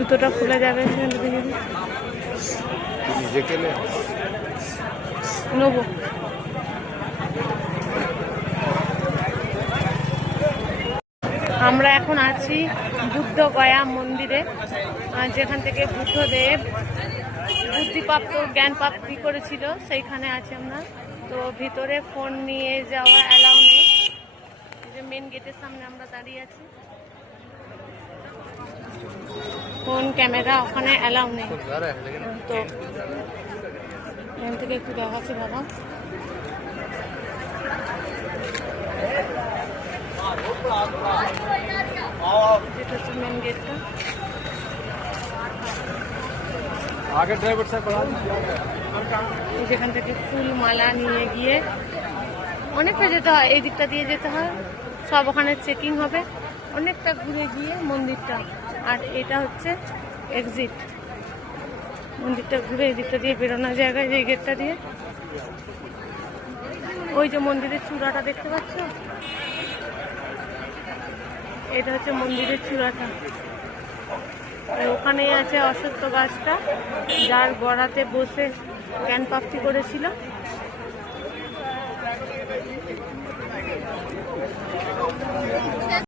জুতোটা খুলে যাবে নেবো। আমরা এখন আছি বুদ্ধ গয়া মন্দিরে, যেখান থেকে বুদ্ধদেব বুদ্ধিপ্রাপ্ত জ্ঞান প্রাপ্তি করেছিল, সেইখানে আছি আমরা। তো ভিতরে ফোন নিয়ে যাওয়া অ্যালাউ নেই। যে মেন গেটের সামনে আমরা দাঁড়িয়ে আছি, ফোন ক্যামেরা ওখানে অ্যালাউ নেই। তো এখান থেকে একটু দেখাচ্ছি দাদা। যেটা হচ্ছে মেন গেটটা। যেখান থেকে ফুল মালা নিয়ে গিয়ে অনেকটা যেতে হয়, এই দিকটা দিয়ে যেতে হয়, সব ওখানে চেকিং হবে, অনেকটা ঘুরে গিয়ে মন্দিরটা। আর এটা হচ্ছে এক্সিট, মন্দিরটা ঘুরে এই দিকটা দিয়ে বেরোনোর জায়গায়, যে গেটটা দিয়ে। ওই যে মন্দিরের চূড়াটা দেখতে পাচ্ছ, এটা হচ্ছে মন্দিরের চূড়াটা। ওখানেই আছে অশ্বত্থ গাছটা, যার গোড়াতে বসে জ্ঞান প্রাপ্তি করেছিল।